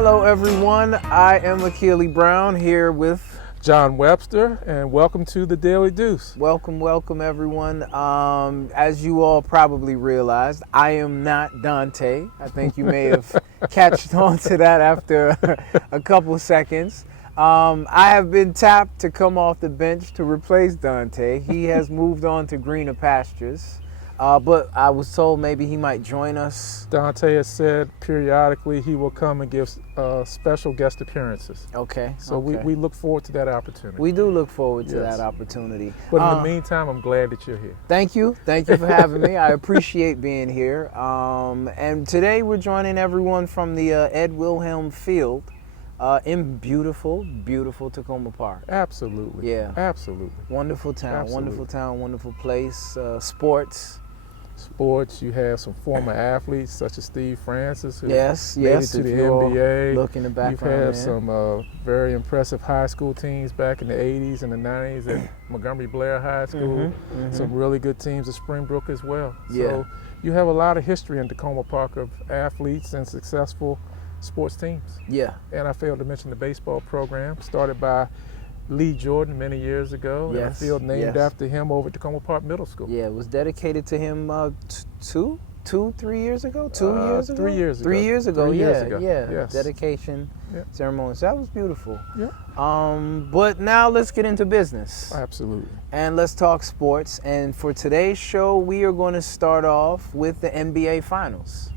Hello everyone, I am Akili Brown here with John Webster, and welcome to the Daily Deuce. welcome everyone. As you all probably realized, I am not Dante. I think you may have catched on to that after a couple seconds. I have been tapped to come off the bench to replace Dante. He has moved on to greener pastures. But I was told maybe he might join us. Dante has said periodically he will come and give special guest appearances. Okay. So okay. we look forward to that opportunity. We do look forward to Yes. that opportunity. But in the meantime, I'm glad that you're here. Thank you for having me. I appreciate being here. And today we're joining everyone from the Ed Wilhelm Field in beautiful Tacoma Park. Absolutely. Yeah. Absolutely. Wonderful town, Absolutely. wonderful town, wonderful place. Sports, you have some former athletes such as Steve Francis, who yes, made it to if the you all NBA. look in the You've background had there. some very impressive high school teams back in the 80s and the 90s at Montgomery Blair High School. Some really good teams at Springbrook as well. Yeah. So you have a lot of history in Tacoma Park of athletes and successful sports teams. Yeah. And I failed to mention the baseball program started by Lee Jordan many years ago, and a Yes, field named yes. after him over at Tacoma Park Middle School. Yeah, it was dedicated to him 3 years ago? 2 years ago? 3 years ago. 3 years ago, 3 yeah. years ago. Yeah. Yes. Dedication Yeah. ceremony. So that was beautiful. Yeah. But now let's get into business. Absolutely. And let's talk sports. And for today's show, we are going to start off with the NBA Finals.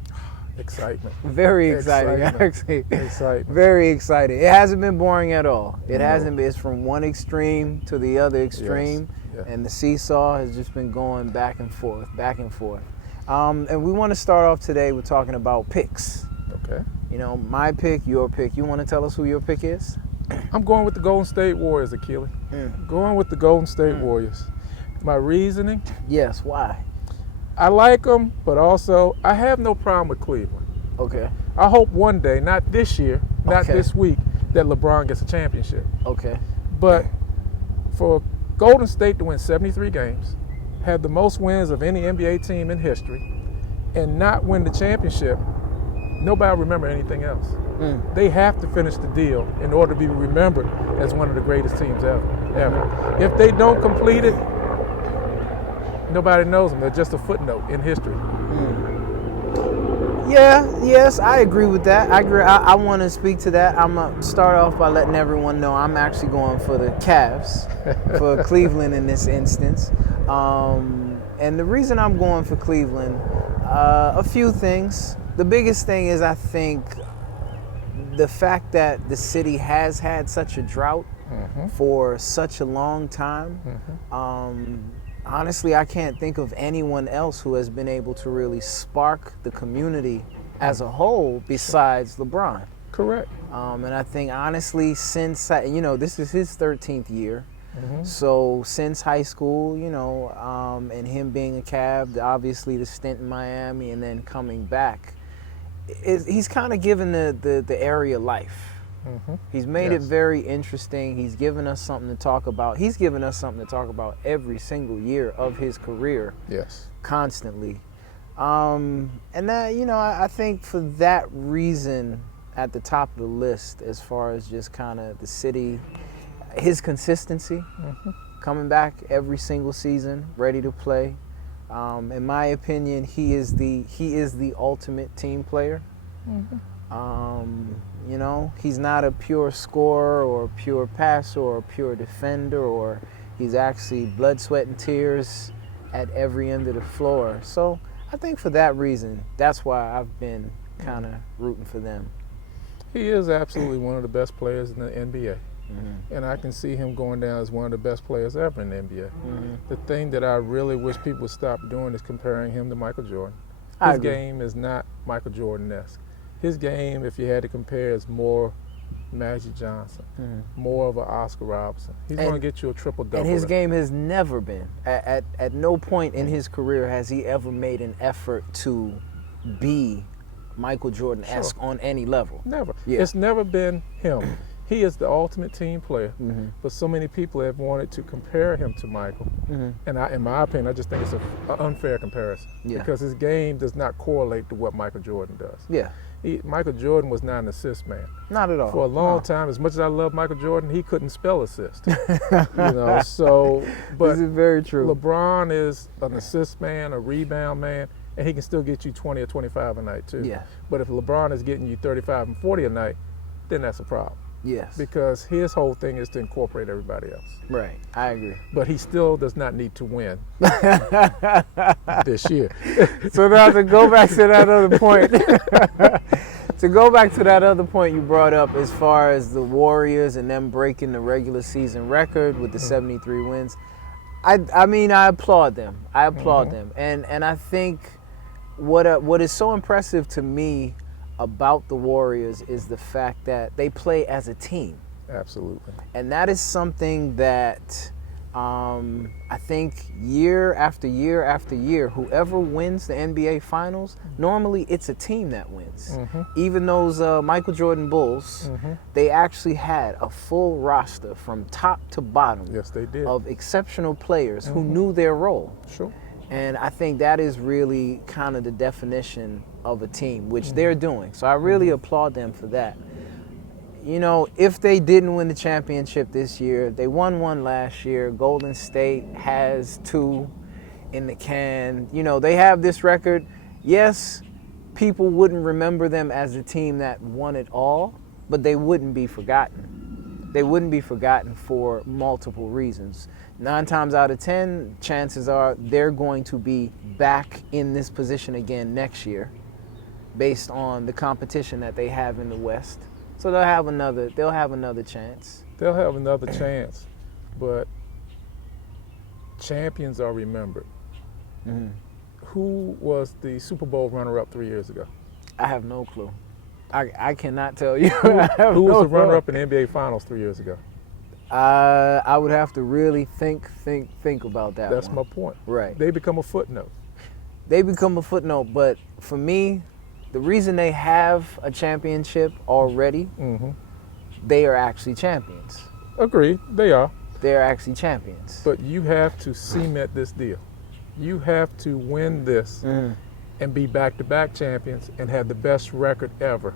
Excitement. Very exciting, Excitement. actually. Excitement. Very exciting. It hasn't been boring at all. It No. hasn't been. It's from one extreme to the other extreme. Yes. Yeah. And the seesaw has just been going back and forth, back and forth. And we want to start off today with talking about picks. Okay. You know, my pick, your pick. You want to tell us who your pick is? I'm going with the Golden State Warriors, Achille. Going with the Golden State Warriors. My reasoning, Yes, why? I like them, but also I have no problem with Cleveland. Okay, I hope one day, not this year, not Okay. this week, that LeBron gets a championship. okay. But for Golden State to win 73 games, have the most wins of any NBA team in history, and not win the championship, nobody will remember anything else. They have to finish the deal in order to be remembered as one of the greatest teams ever. If they don't complete it, nobody knows them. They're just a footnote in history. Yes, I agree with that. I agree. I want to speak to that. I'm going to start off by letting everyone know I'm actually going for the Cavs, for Cleveland in this instance. And the reason I'm going for Cleveland, a few things. The biggest thing is I think the fact that the city has had such a drought for such a long time. Honestly, I can't think of anyone else who has been able to really spark the community as a whole besides LeBron. Correct. And I think honestly, since this is his 13th year, so since high school, and him being a Cav, obviously the stint in Miami, and then coming back, he's kind of given the area life. He's made it Yes. very interesting. He's given us something to talk about. He's given us something to talk about every single year of his career, Yes. constantly. And that, I think for that reason, at the top of the list, as far as just kind of the city, his consistency, coming back every single season, ready to play. In my opinion, he is the ultimate team player. He's not a pure scorer or a pure passer or a pure defender, or he's actually blood, sweat, and tears at every end of the floor. So I think for that reason, that's why I've been kind of rooting for them. He is absolutely one of the best players in the NBA. And I can see him going down as one of the best players ever in the NBA. The thing that I really wish people would stop doing is comparing him to Michael Jordan. I His agree. game is not Michael Jordan-esque. His game, if you had to compare, is more Magic Johnson, more of an Oscar Robertson. He's going to get you a triple-double. And his game has never been, at no point in his career has he ever made an effort to be Michael Jordan-esque on any level. Never. Yeah. It's never been him. He is the ultimate team player, Mm-hmm. but so many people have wanted to compare him to Michael. Mm-hmm. And in my opinion, I just think it's an unfair comparison Yeah. because his game does not correlate to what Michael Jordan does. Yeah. Michael Jordan was not an assist man. Not at all. For a long time, as much as I love Michael Jordan, he couldn't spell assist. So, but This is very true. LeBron is an assist man, a rebound man, and he can still get you 20 or 25 a night too. Yeah. But if LeBron is getting you 35 and 40 a night, then that's a problem Yes. because his whole thing is to incorporate everybody else. Right. I agree. But he still does not need to win this year. So now to go back to that other point, you brought up as far as the Warriors and them breaking the regular season record with the 73 wins. I mean, I applaud them. them. And I think what is so impressive to me about the Warriors is the fact that they play as a team. Absolutely. And that is something that I think year after year after year, whoever wins the NBA Finals, normally it's a team that wins. Mm-hmm. Even those Michael Jordan Bulls, they actually had a full roster from top to bottom Yes, they did. of exceptional players who knew their role. Sure. And I think that is really kind of the definition of a team, which they're doing. So I really applaud them for that. You know, if they didn't win the championship this year, they won one last year. Golden State has 2 in the can. You know, they have this record. Yes, people wouldn't remember them as a team that won it all, but they wouldn't be forgotten. They wouldn't be forgotten for multiple reasons. 9 times out of 10, chances are they're going to be back in this position again next year based on the competition that they have in the West. So they'll have another chance. They'll have another chance, but champions are remembered. Mm-hmm. Who was the Super Bowl runner-up 3 years ago? I have no clue. I cannot tell you. Who was the runner-up in the NBA Finals 3 years ago? I would have to really think about that. That's one. my point. Right. They become a footnote. They become a footnote, but for me, the reason they have a championship already, they are actually champions. Agreed, they are. They're actually champions. But you have to cement this deal. You have to win this and be back-to-back champions and have the best record ever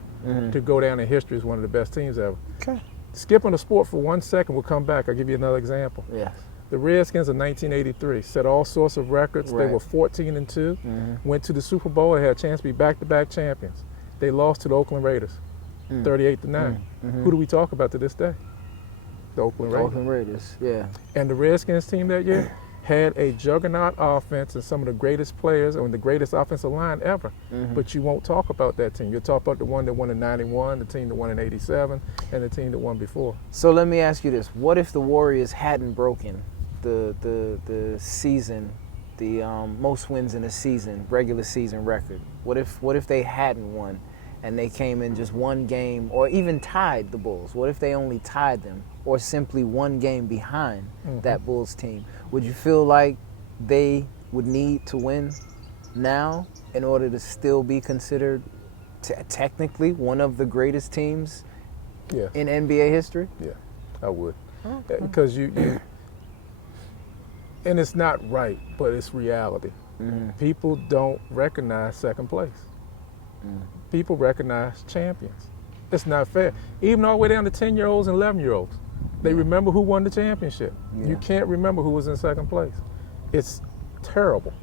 to go down in history as one of the best teams ever. Okay. Skipping the sport for 1 second, we'll come back. I'll give you another example. Yes. The Redskins in 1983 set all sorts of records. Right. They were 14-2, went to the Super Bowl and had a chance to be back-to-back champions. They lost to the Oakland Raiders, 38-9. Who do we talk about to this day? The Oakland Raiders. Oakland Raiders, yeah. And the Redskins team that year had a juggernaut offense and some of the greatest players and the greatest offensive line ever. But you won't talk about that team. You'll talk about the one that won in 91, the team that won in 87, and the team that won before. So let me ask you this. What if the Warriors hadn't broken the season, the most wins in a season, regular season record? What if they hadn't won and they came in just one game or even tied the Bulls? What if they only tied them or simply one game behind that Bulls team? Would you feel like they would need to win now in order to still be considered technically one of the greatest teams Yes. in NBA history? Yeah, I would. Because you and it's not right, but it's reality. People don't recognize second place. People recognize champions. It's not fair. Even all the way down to 10-year-olds and 11-year-olds. They remember who won the championship. Yeah. You can't remember who was in second place. It's terrible.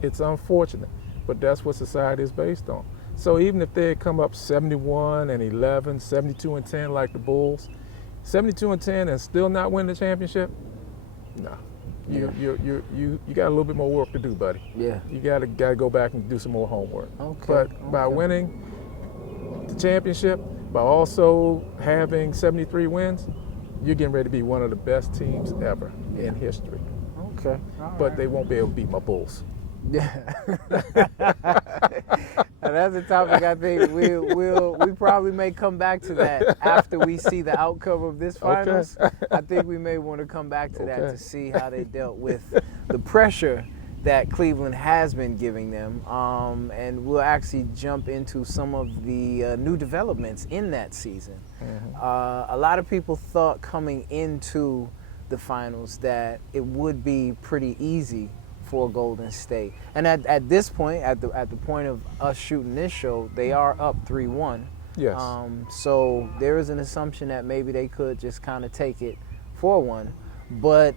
It's unfortunate. But that's what society is based on. So even if they had come up 71-11, 72-10 like the Bulls, 72-10 and still not win the championship, no. You got a little bit more work to do, buddy. Yeah. You gotta go back and do some more homework. Okay. But by winning the championship, by also having 73 wins, you're getting ready to be one of the best teams ever in history. Okay. But they won't be able to beat my Bulls. Yeah. And that's a topic I think we probably may come back to that after we see the outcome of this finals. I think we may want to come back to that to see how they dealt with the pressure that Cleveland has been giving them, and we'll actually jump into some of the new developments in that season. A lot of people thought coming into the finals that it would be pretty easy for Golden State, and at this point, at the point of us shooting this show, they are up 3-1. Yes. So there is an assumption that maybe they could just kind of take it 4-1, but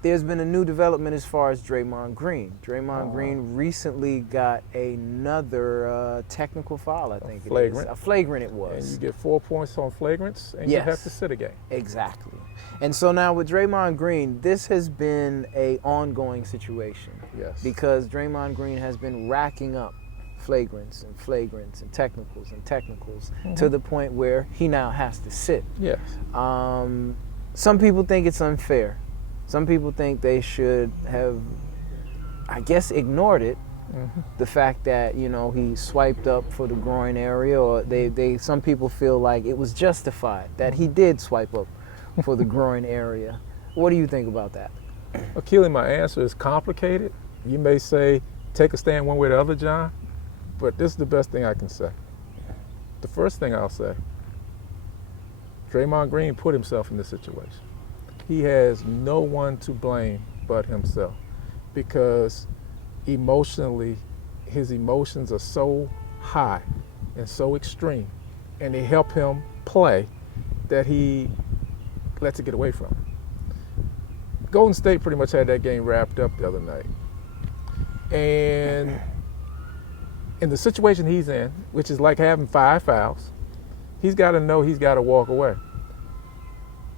there's been a new development as far as Draymond Green. Draymond Green recently got another technical foul, I think flagrant. A flagrant it was. And you get 4 points on flagrants, and Yes. you have to sit a game. Exactly. And so now with Draymond Green, this has been a ongoing situation. Yes. Because Draymond Green has been racking up flagrants and technicals to the point where he now has to sit. Yes. Some people think it's unfair. Some people think they should have, I guess, ignored it. The fact that, you know, he swiped up for the groin area, or some people feel like it was justified that he did swipe up for the groin area. What do you think about that? Well, Keely, my answer is complicated. You may say, take a stand one way or the other, John, but this is the best thing I can say. The first thing I'll say, Draymond Green put himself in this situation. He has no one to blame but himself, because emotionally, his emotions are so high and so extreme, and they help him play, that he lets it get away from him. Golden State pretty much had that game wrapped up the other night. And in the situation he's in, which is like having 5 fouls, he's got to know he's got to walk away.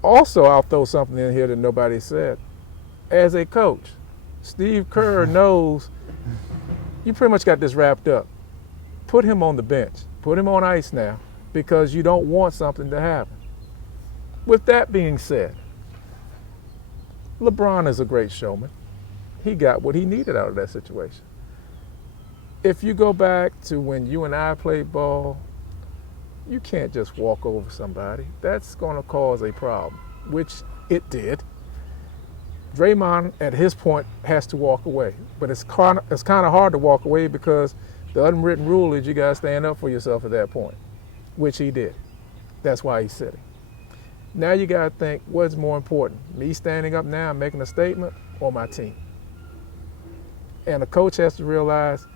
Also, I'll throw something in here that nobody said. As a coach, Steve Kerr knows you pretty much got this wrapped up. Put him on the bench. Put him on ice now, because you don't want something to happen. With that being said, LeBron is a great showman. He got what he needed out of that situation. If you go back to when you and I played ball, you can't just walk over somebody. That's going to cause a problem, which it did. Draymond, at his point, has to walk away. But it's kind of hard to walk away, because the unwritten rule is you got to stand up for yourself at that point, which he did. That's why he's sitting. Now you got to think, what's more important? Me standing up now and making a statement, or my team? And a coach has to realize,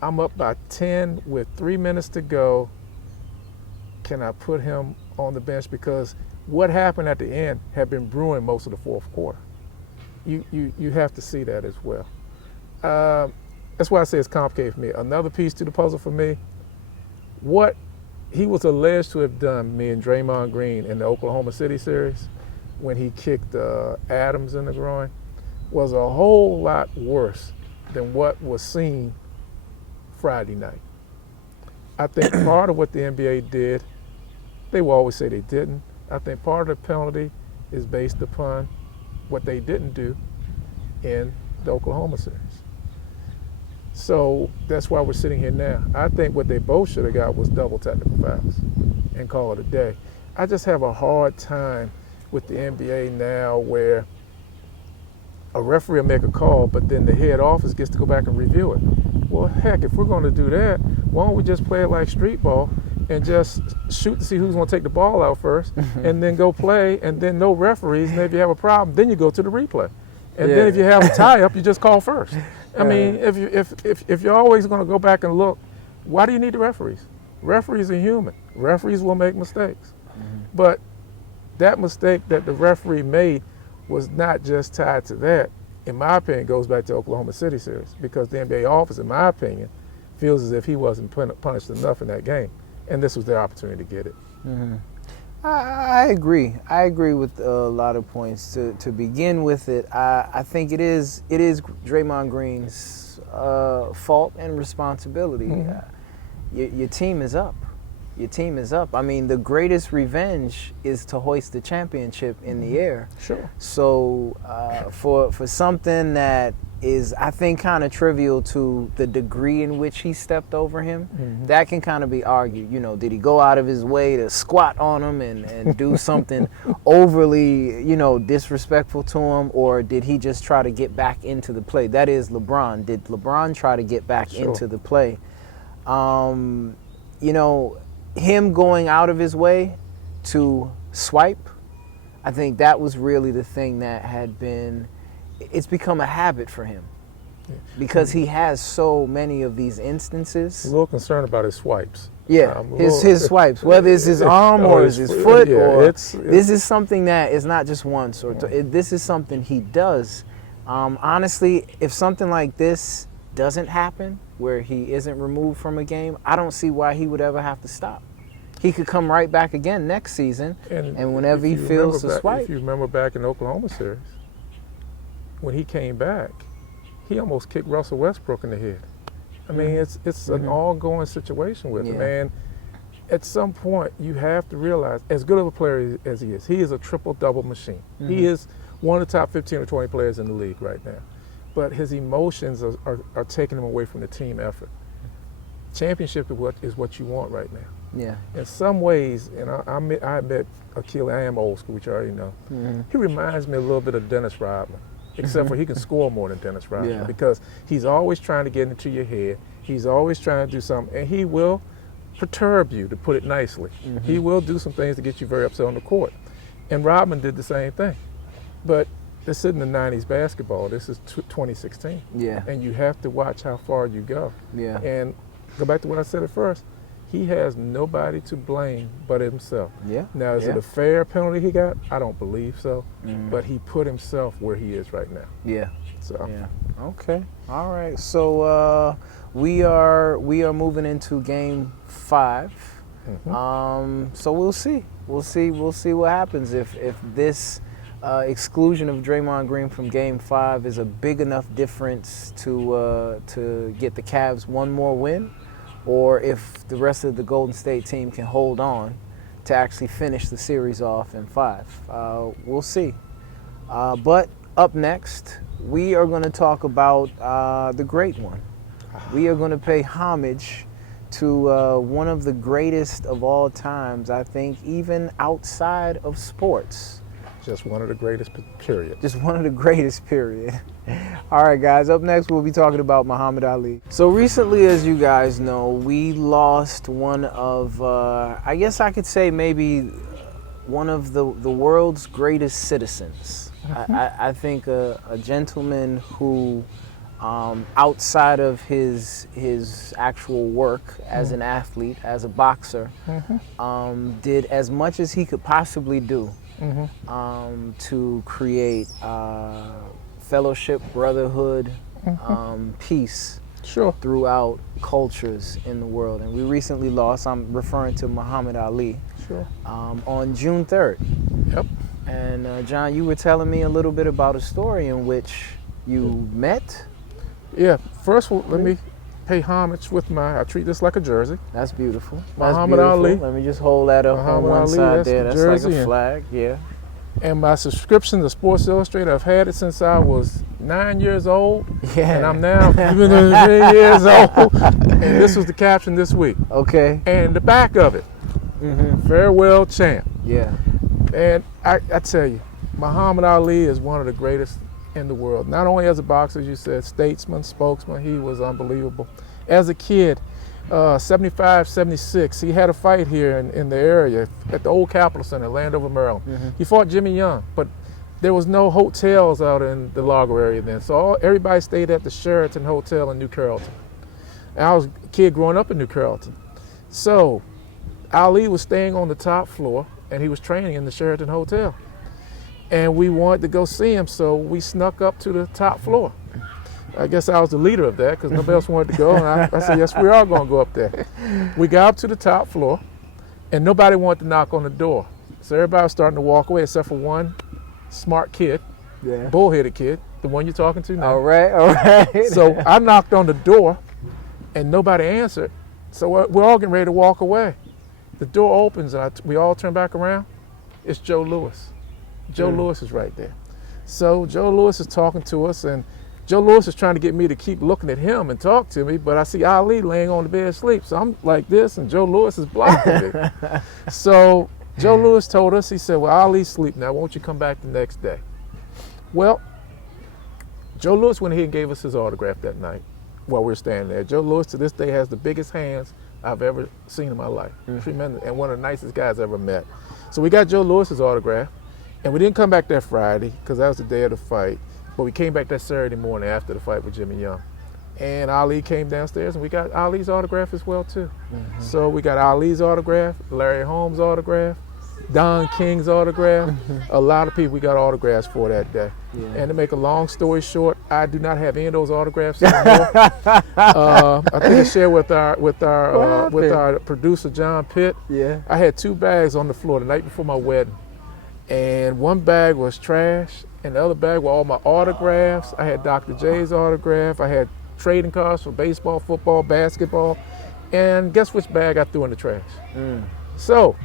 I'm up by 10 with 3 minutes to go. Can I put him on the bench? Because what happened at the end had been brewing most of the fourth quarter. You have to see that as well. That's why I say it's complicated for me. Another piece to the puzzle for me, what he was alleged to have done, me and Draymond Green, in the Oklahoma City series, when he kicked Adams in the groin, was a whole lot worse than what was seen Friday night. I think part of what the NBA did, they will always say they didn't. I think part of the penalty is based upon what they didn't do in the Oklahoma series. So that's why we're sitting here now. I think what they both should have got was double technical fouls and call it a day. I just have a hard time with the NBA now, where a referee will make a call, but then the head office gets to go back and review it. Well, heck, if we're going to do that, why don't we just play it like street ball and just shoot to see who's going to take the ball out first, and then go play, and then no referees, and if you have a problem, then you go to the replay. And then if you have a tie-up, you just call first. I mean, if you're always going to go back and look, why do you need the referees? Referees are human. Referees will make mistakes. But that mistake that the referee made was not just tied to that. In my opinion, it goes back to Oklahoma City series, because the NBA office, in my opinion, feels as if he wasn't punished enough in that game, and this was their opportunity to get it. I agree. I agree with a lot of points. To begin with it, I think it is Draymond Green's fault and responsibility. Your team is up. Your team is up. I mean, the greatest revenge is to hoist the championship in the air. Sure. So for something that is I think kind of trivial to the degree in which he stepped over him. That can kind of be argued. You know, did he go out of his way to squat on him and do something overly, you know, disrespectful to him, or did he just try to get back into the play? That is LeBron. Did LeBron try to get back into the play? You know, him going out of his way to swipe, I think that was really the thing that had been, it's become a habit for him because he has so many of these instances. I'm a little concerned about his swipes. Yeah, his swipes, whether it's his arm or his foot, or this is something that is not just once or this is something he does. Honestly, if something like this doesn't happen, where he isn't removed from a game, I don't see why he would ever have to stop. He could come right back again next season, and whenever he feels the swipe. If you remember back in the Oklahoma series, when he came back, he almost kicked Russell Westbrook in the head. I mean, it's an ongoing situation with him. And at some point, you have to realize, as good of a player as he is a triple-double machine. He is one of the top 15 or 20 players in the league right now. But his emotions are taking him away from the team effort. Championship is what you want right now. Yeah. In some ways, and I admit, Akil, I am old school, which you already know. He reminds me a little bit of Dennis Rodman, except for he can score more than Dennis Rodman because he's always trying to get into your head. He's always trying to do something, and he will perturb you, to put it nicely. He will do some things to get you very upset on the court. And Rodman did the same thing. But this isn't the 90s basketball. This is 2016. Yeah. And you have to watch how far you go. Yeah. And go back to what I said at first. He has nobody to blame but himself. Yeah. Now, is it a fair penalty he got? I don't believe so. But he put himself where he is right now. Yeah. So. Yeah. Okay. All right. So we are moving into Game 5. So we'll see. We'll see what happens if this exclusion of Draymond Green from Game 5 is a big enough difference to get the Cavs one more win, or if the rest of the Golden State team can hold on to actually finish the series off in 5. We'll see. But up next, we are going to talk about the great one. We are going to pay homage to one of the greatest of all times, I think, even outside of sports. Just one of the greatest, period. Just one of the greatest, period. All right, guys, up next we'll be talking about Muhammad Ali. So recently, as you guys know, we lost one of, I guess I could say maybe one of the world's greatest citizens. I think a gentleman who, outside of his actual work as an athlete, as a boxer, did as much as he could possibly do to create fellowship, brotherhood, peace throughout cultures in the world. And we recently lost, I'm referring to Muhammad Ali, on June 3rd. Yep. And John, you were telling me a little bit about a story in which you met. Yeah, first let me pay homage with I treat this like a jersey. That's beautiful. Muhammad Ali. Let me just hold that up on one side there. That's like a flag, yeah. And my subscription to Sports Illustrated, I've had it since I was 9 years old. Yeah. And I'm now even 10 years old. And this was the caption this week. Okay. And the back of it, farewell champ. Yeah. And I tell you, Muhammad Ali is one of the greatest in the world. Not only as a boxer, as you said, statesman, spokesman, he was unbelievable. As a kid, 75, 76, he had a fight here in the area at the old Capitol Center, Landover, Maryland. He fought Jimmy Young, but there was no hotels out in the Largo area then. So everybody stayed at the Sheraton Hotel in New Carrollton. And I was a kid growing up in New Carrollton. So Ali was staying on the top floor and he was training in the Sheraton Hotel. And we wanted to go see him, so we snuck up to the top floor. I guess I was the leader of that because nobody else wanted to go. And I said, yes, we are going to go up there. We got up to the top floor, and nobody wanted to knock on the door. So everybody was starting to walk away except for one smart kid, bullheaded kid, the one you're talking to now. All right. So I knocked on the door, and nobody answered. So we're all getting ready to walk away. The door opens, and we all turn back around. It's Joe Louis. Joe Louis is right there. So Joe Louis is talking to us, and Joe Louis is trying to get me to keep looking at him and talk to me, but I see Ali laying on the bed asleep. So I'm like this, and Joe Louis is blocking me. So Joe Louis told us, he said, well, Ali's asleep now. Won't you come back the next day? Well, Joe Louis went ahead and gave us his autograph that night while we were standing there. Joe Louis, to this day, has the biggest hands I've ever seen in my life. Tremendous, and one of the nicest guys I ever met. So we got Joe Louis's autograph, and we didn't come back that Friday because that was the day of the fight. But we came back that Saturday morning after the fight with Jimmy Young. And Ali came downstairs, and we got Ali's autograph as well, too. So we got Ali's autograph, Larry Holmes' autograph, Don King's autograph. A lot of people we got autographs for that day. Yeah. And to make a long story short, I do not have any of those autographs anymore. I think I shared with our producer John Pitt. Yeah. I had 2 bags on the floor the night before my wedding, and one bag was trash, and the other bag were all my autographs. I had Dr. J's autograph. I had trading cards for baseball, football, basketball, and guess which bag I threw in the trash? So.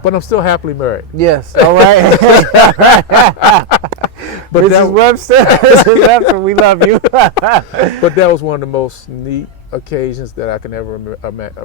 But I'm still happily married. Yes, all right. But Mrs. Webster, we love you. But that was one of the most neat occasions that I can ever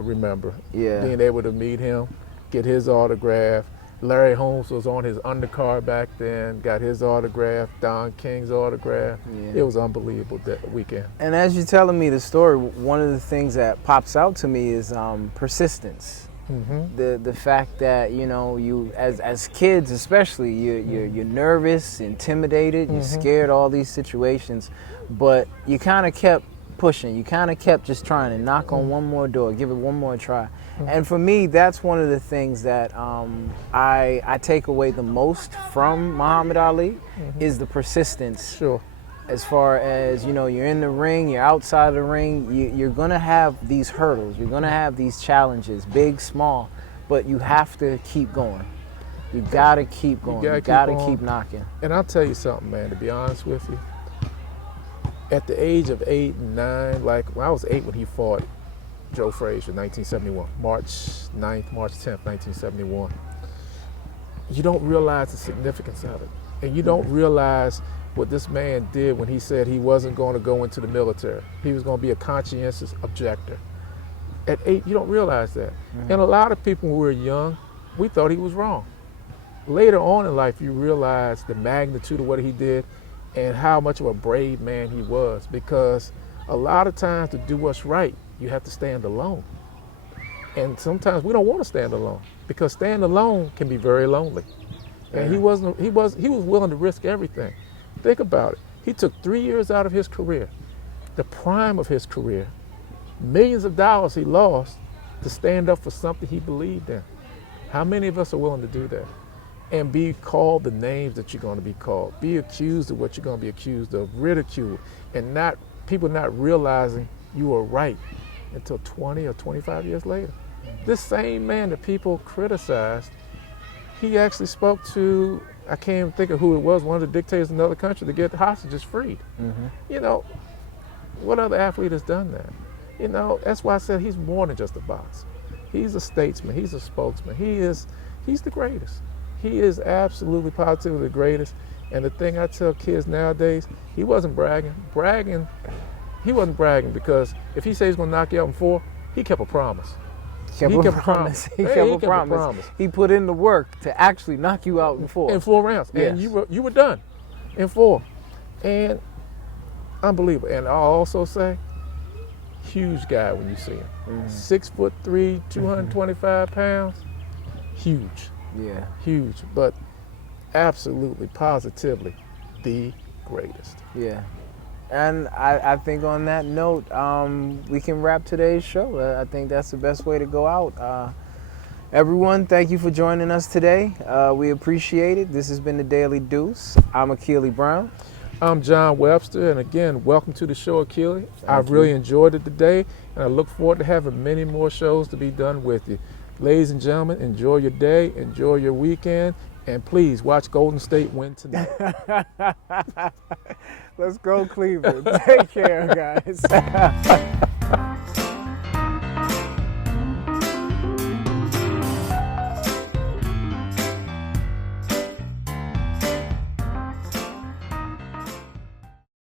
remember. Yeah. Being able to meet him, get his autograph. Larry Holmes was on his undercard back then, got his autograph, Don King's autograph. Yeah. It was unbelievable that weekend. And as you're telling me the story, one of the things that pops out to me is persistence. The fact that you as kids especially you're nervous, intimidated, you're scared, all these situations, but you kind of kept pushing. You kind of kept just trying to knock on one more door, give it one more try. And for me, that's one of the things that I take away the most from Muhammad Ali is the persistence. Sure. As far as, you're in the ring, you're outside of the ring, you're going to have these hurdles, you're going to have these challenges, big, small, but you have to keep going. You got to keep going. You got to keep knocking. And I'll tell you something, man, to be honest with you. At the age of 8 and 9, like when I was 8 when he fought Joe Frazier in 1971, March 9th, March 10th, 1971, you don't realize the significance of it. And you don't realize what this man did when he said he wasn't going to go into the military. He was going to be a conscientious objector. At 8, you don't realize that. And a lot of people when we were young, we thought he was wrong. Later on in life, you realize the magnitude of what he did and how much of a brave man he was, because a lot of times to do what's right, you have to stand alone. And sometimes we don't want to stand alone, because standing alone can be very lonely. And he was willing to risk everything. Think about it. He took 3 years out of his career, the prime of his career, millions of dollars he lost to stand up for something he believed in. How many of us are willing to do that? And be called the names that you're going to be called, be accused of what you're going to be accused of, ridiculed, and people not realizing you were right until 20 or 25 years later. This same man that people criticized, he actually spoke to, I can't even think of who it was, one of the dictators in another country, to get hostages freed. What other athlete has done that? That's why I said he's more than just a boxer. He's a statesman, he's a spokesman, he's the greatest. He is absolutely positively the greatest. And the thing I tell kids nowadays, he wasn't bragging. He wasn't bragging, because if he says he's gonna knock you out in 4, he kept a promise. He kept a promise. He put in the work to actually knock you out in 4. In 4 rounds. Yes. And you were done in 4. And unbelievable. And I'll also say, huge guy when you see him. 6'3", 225 pounds. Huge. Yeah. Huge. But absolutely, positively, the greatest. Yeah. And I think on that note, we can wrap today's show. I think that's the best way to go out. Everyone, thank you for joining us today. We appreciate it. This has been the Daily Deuce. I'm Akili Brown. I'm John Webster, and again, welcome to the show, Akili. I've really enjoyed it today, and I look forward to having many more shows to be done with you. Ladies and gentlemen, enjoy your day, enjoy your weekend, and please watch Golden State win tonight. Let's go, Cleveland. Take care, guys.